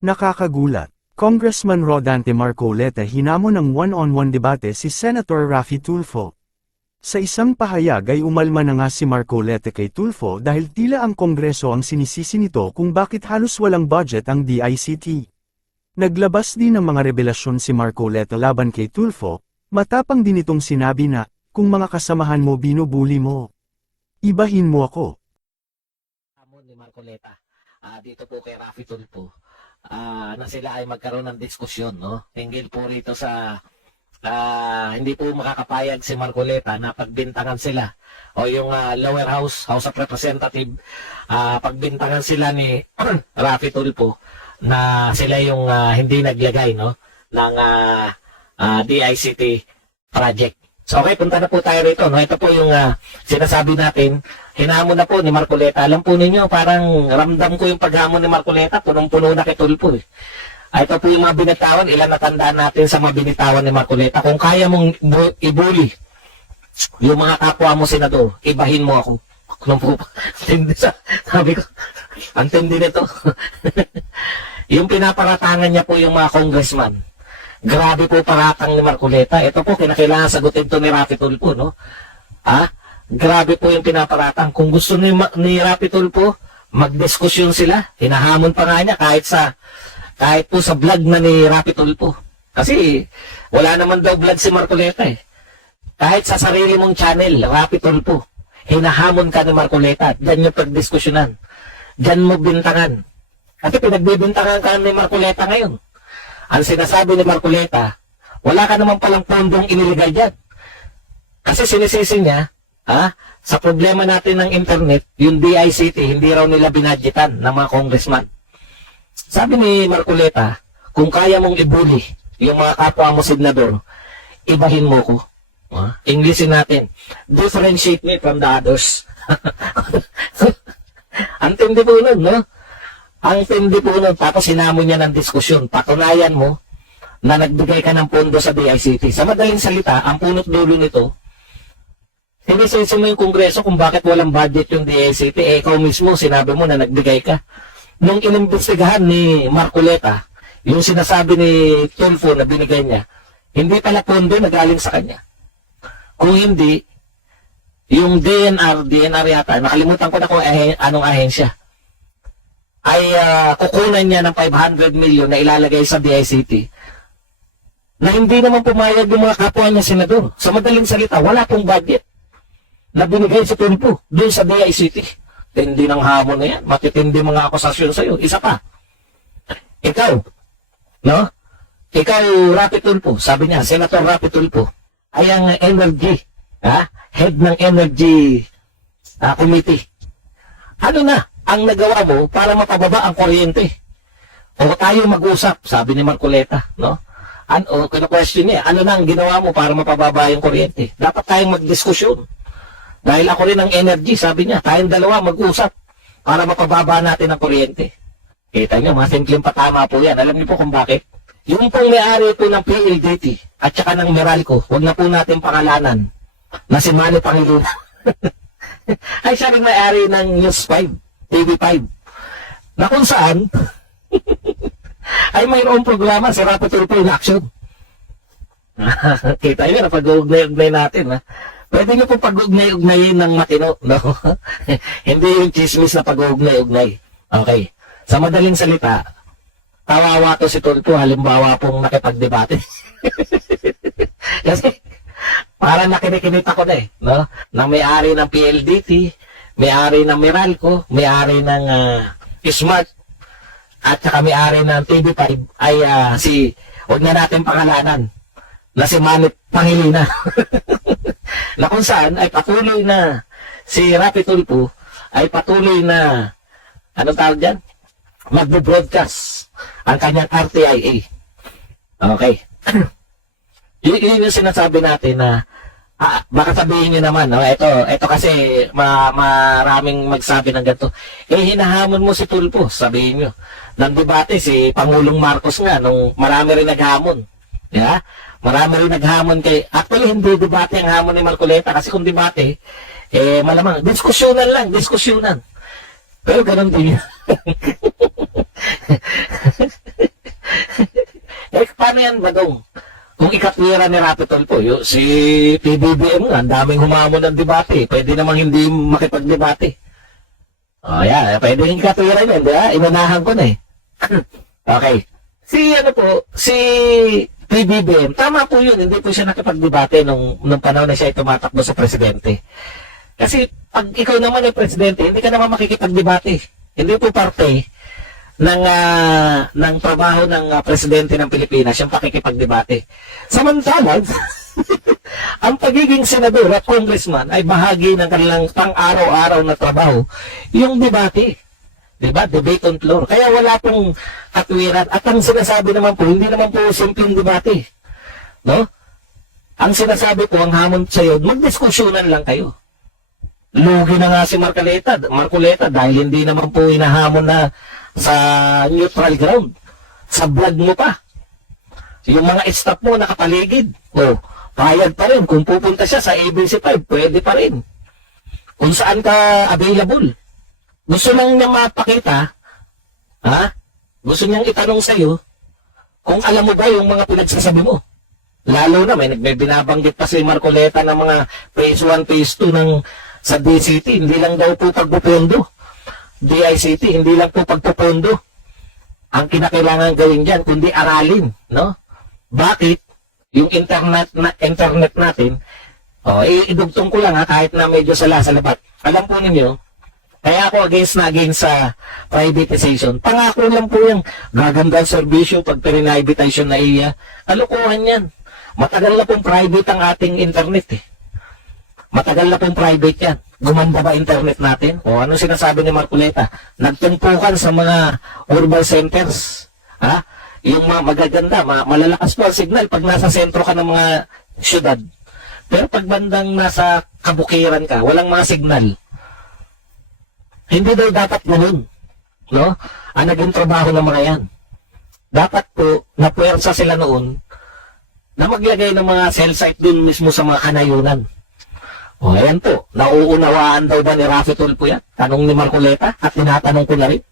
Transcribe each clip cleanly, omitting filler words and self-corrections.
Nakakagulat. Congressman Rodante Marcoleta hinamon ng one-on-one debate si Senator Raffy Tulfo. Sa isang pahayag ay umalma na nga si Marcoleta kay Tulfo dahil tila ang Kongreso ang sinisisi nito kung bakit halos walang budget ang DICT. Naglabas din ng mga revelasyon si Marcoleta laban kay Tulfo, matapang din itong sinabi na, kung mga kasamahan mo binubuli mo, ibahin mo ako. Ni Marcoleta, dito po kay Raffy Tulfo, na sila ay magkaroon ng diskusyon, no? Hinggil po rito sa hindi po makakapayag si Marcoleta na pagbintangan sila o yung lower house, House of Representative, pagbintangan sila ni Raffy Tulfo na sila yung hindi naglagay, no, ng DICT project. So okay, punta na po tayo rito, no? Ito po yung sinasabi natin, hinamon na po ni Marcoleta. Alam po ninyo, parang ramdam ko yung paghamon ni Marcoleta, punong-puno na kay Tulfo eh. Ito po yung mga binitawan, ilan natandaan natin sa mga binitawan ni Marcoleta. Kung kaya mong ibuli yung mga kapwa mo senador, ibahin mo ako. Kung po, sabi ko, antindi nito. Yung pinaparatangan niya po yung mga congressman. Grabe po paratang ni Marcoleta. Ito po, kinakailangan sagutin to ni Raffy Tulfo, no? Grabe po yung pinaparatang. Kung gusto ni Raffy Tulfo, magdiskusyon sila. Hinahamon pa nga niya kahit po sa vlog na ni Raffy Tulfo. Kasi wala naman daw vlog si Marcoleta eh. Kahit sa sarili mong channel, Raffy Tulfo, hinahamon ka ni Marcoleta. Diyan yung pagdiskusyonan. Diyan mo bintangan. Kasi pinagbibintangan ka ni Marcoleta ngayon. Ang sinasabi ni Marcoleta, wala ka naman palang pondong iniligay dyan. Kasi sinisisi niya, sa problema natin ng internet, yung DICT, hindi raw nila binadgetan ng mga congressman. Sabi ni Marcoleta, kung kaya mong ibuli yung mga kapwa mo senador, ibahin mo ko. Englishin natin, differentiate me from the others. Ang tindi po nun, no? Ang tindi po nun, tapos sinamon niya ng diskusyon. Patunayan mo na nagbigay ka ng pondo sa DICT. Sa madaling salita, ang punot dulo nito, sinisisi mo yung Kongreso kung bakit walang budget yung DICT. Ikaw mismo, sinabi mo na nagbigay ka. Nung inimbestigahan ni Marcoleta, yung sinasabi ni Tulfo na binigay niya, hindi pala pondo nagaling sa kanya. Kung hindi, yung DNR yata, nakalimutan ko na kung anong ahensya, ay kukunan niya ng 500 million na ilalagay sa DICT na hindi naman pumayag yung mga kapwa niya senador. Sa madaling salita, wala pong budget na binigay sa Tulfo doon sa DICT. Tindi ng hamon na yan. Matitindi mga akusasyon sa'yo. Isa pa. Ikaw, no? Ikaw, Raffy Tulfo, sabi niya, Senator Raffy Tulfo, ay ang energy, head ng energy committee. Ano na ang nagawa mo para mapababa ang kuryente? O tayo mag-usap, sabi ni Marcoleta, no? Kino-question niya, ano na ang ginawa mo para mapababa yung kuryente? Dapat tayong magdiskusyon. Dahil ako rin ang energy, sabi niya, tayong dalawa mag-usap para mapababa natin ang kuryente. Kita niyo, mga simpleng patama po yan. Alam niyo po kung bakit? Yung pong may-ari po ng PLDT at saka ng Meralco, huwag na po natin pangalanan na si Manny Pangilinan. Ay siya rin may-ari ng News 5, TV5. Na kung saan, ay mayroong programa si Raffy Tulfo in action. Kita niyo, napag-uugnay-ugnay natin, Pwede nyo po pag-ugnay-ugnayin ng matino, no? Hindi yung chismis na pag-ugnay-ugnay. Okay. Sa madaling salita, tawawa to si Tulfo, halimbawa pong nakipagdebate. Kasi, parang nakinikinita ko na no? Na may-ari ng PLDT, may-ari ng Meralco, may-ari ng Smart, at saka may-ari ng TV5, ay huwag na natin pangalanan, na si Manny Pangilinan. Na kung saan ay patuloy na si Raffy Tulfo ay patuloy na anong tawag dyan? Magbo-broadcast ang kanyang RTIA. Okay. Yun yung sinasabi natin na baka sabihin nyo naman, ito kasi maraming magsabi ng ganito. Hinahamon mo si Tulfo, sabihin nyo. Nang debate si Pangulong Marcos nga, nung marami rin naghamon. Yeah? Marami rin naghamon kay, actually hindi debate ang hamon ni Marcoleta kasi kung debate, malamang, diskusyonan. Pero ganun din yun. paano yan, Badong? Kung ikatwira ni Rapi Tulfo, si PBBM nga, ang daming humamon ng debate. Pwede namang hindi makipagdebate. O yan, pwede yung ikatwira niyan, di ba? Inunahan ko na eh. Okay. Si PBBM, tama po yun, hindi po siya nakipagdebate nung panahon na siya ay tumatakbo sa presidente. Kasi pag ikaw naman ay presidente, hindi ka naman makikipagdebate. Hindi po parte ng trabaho ng presidente ng Pilipinas yung pakikipagdebate. Samantalang, ang pagiging senador at congressman ay bahagi ng kanilang pang-araw-araw na trabaho, yung debate. Diba? Debate on floor. Kaya wala pong katwiran. At ang sinasabi naman po, hindi naman po simpleng debate. No? Ang sinasabi po, ang hamon sa iyo, magdiskusyonan lang kayo. Lugi na nga si Marcoleta dahil hindi naman po inahamon na sa neutral ground. Sa vlog mo pa. Yung mga staff mo nakapaligid. O, payag pa rin. Kung pupunta siya sa ABC5, pwede pa rin. Kung saan ka available. Gusto lang niya mapakita, gusto niyang itanong sa'yo, kung alam mo ba yung mga pinagsasabi mo. Lalo na, may binabanggit pa si Marcoleta ng mga phase 1, phase 2 sa DCT, hindi lang daw po pagpupondo. DICT, hindi lang po pagpupondo. Ang kinakailangan gawin dyan, kundi aralin, no? Bakit? Yung internet natin, idugtong ko lang kahit na medyo sala-salabat. Alam po ninyo, kaya ako against sa privatization. Pangako lang po yung gaganda ang serbisyo pag privatization na iya. Kalokohan yan. Matagal na pong private ang ating internet eh. Matagal na pong private yan. Gumanda ba internet natin? O ano sinasabi ni Marcoleta? Nagtumpukan sa mga urban centers. Yung mga magaganda, malalakas po ang signal pag nasa sentro ka ng mga syudad. Pero pag bandang nasa kabukiran ka, walang mga signal. Hindi daw dapat ganun, no? Ang naging trabaho ng mga yan. Dapat po, napuwersa sila noon na maglagay ng mga cell site dun mismo sa mga kanayunan. O, ayan po, nauunawaan daw ba ni Rafi Tulfo yan? Tanong ni Marcoleta at tinatanong ko na rin.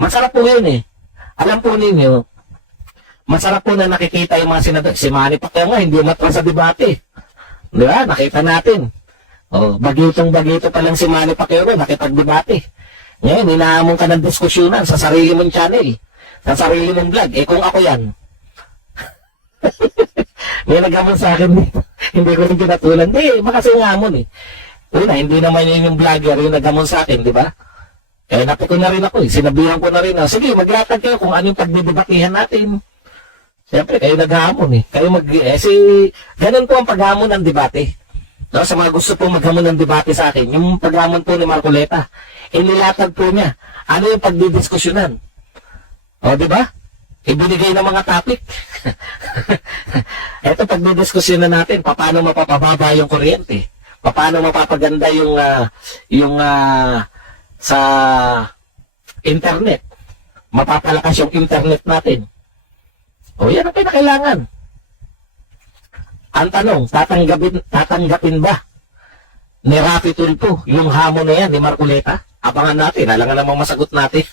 Masarap po yun eh. Alam po ninyo, masarap po na nakikita yung mga senador. Si Manny Pacquiao nga, hindi matras sa debate. Di ba? Nakita natin. Bagitong-bagito pa lang si Manny Pacquiao nakipagdebate. Ngayon, inaamon ka ng diskusyonan sa sarili mong channel, sa sarili mong vlog. Kung ako yan, may nag-amon sa akin, hindi ko rin pinatulan. Hindi, makasingamon eh. Una, hindi naman yun yung vlogger yung nag-amon sa akin, di ba? Napiko na rin ako eh. Sinabihan ko na rin na, sige, maglatag kayo kung ano yung pagdedebatihan natin. Siyempre, kayo nag-aamon eh. Ganun po ang pag-aamon ng debate. No, sa mga gusto po maghamon ng debate sa akin, yung paghamon po ni Marcoleta, inilatag po niya, ano yung pagdidiskusyonan? O, di ba? Ibinigay ng mga topic. Ito, pagdidiskusyonan natin, paano mapapababa yung kuryente? Paano mapapaganda yung sa internet? Mapapalakas yung internet natin. O, yan ang pinakailangan. Ang tanong, tatanggapin ba ni Rafi Tulfo yung hamon na yan ni Marcoleta? Abangan natin, alangan namang masagot natin.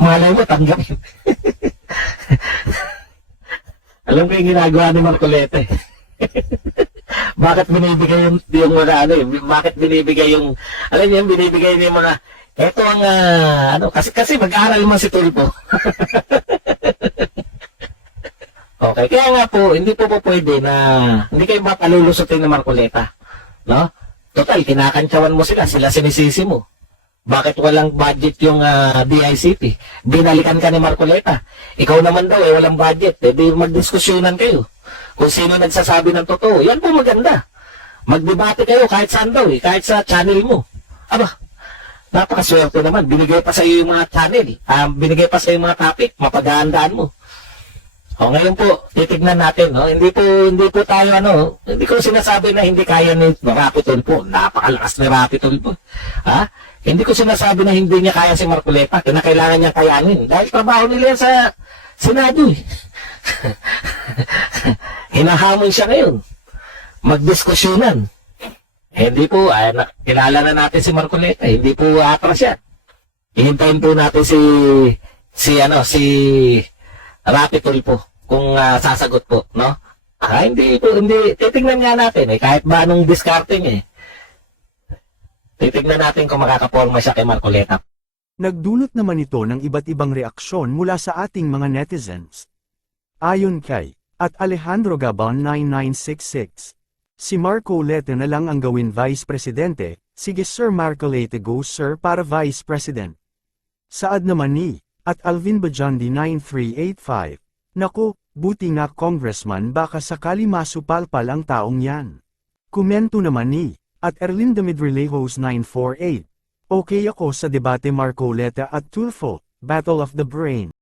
Malay mo, tanggapin. Alam ko yung ginagawa ni Marcoleta eh. Bakit binibigay yung mga bakit binibigay yung, alam niyo, binibigay niya yung mga, eto ang, kasi mag-aaral man si Tulfo. Okay, kaya nga po, hindi po pwede na hindi kayo mapalulusutin ng Marcoleta. No? Total, kinakantsawan mo sila sinisisi mo. Bakit walang budget yung DICT? Binalikan ka ni Marcoleta. Ikaw naman daw, walang budget. Di magdiskusyonan kayo. Kung sino nagsasabi ng totoo, yan po maganda. Magdebate kayo kahit saan daw, kahit sa channel mo. Aba, napakaswerte naman. Binigay pa sa iyo yung mga channel. Binigay pa sa iyo yung mga topic. Mapaghahandaan mo. O ngayon po, titignan natin, no? Hindi po tayo hindi ko sinasabi na hindi kaya ni Rafi Tulfo. Napakalakas ni Rafi Tulfo. Hindi ko sinasabi na hindi niya kaya si Marcoleta. Kinakailangan niya kayanin. Dahil trabaho nila sa Senado eh. Hinahamon siya ngayon. Magdiskusyonan. Hindi po, kilala na natin si Marcoleta. Hindi po atras yan. Ihintayin po natin si si Rapi Tulfo kung sasagot po, no? Hindi titingnan nga natin kahit ba anong discarding titignan natin kung makakaporma siya kay Marcoleta. Nagdulot naman ito ng iba't ibang reaksyon mula sa ating mga netizens. Ayon kay at Alejandro Gabon 9966, si Marcoleta na lang ang gawin Vice Presidente, sige Sir Marcoleta go Sir para Vice President. Saad naman ni at Alvin Bajandi 9385, naku, buti nga Congressman baka sakali masupalpal ang taong yan. Komento naman ni at Erlinda Midrilejos 948, okay ako sa debate Marcoleta at Tulfo, Battle of the Brain.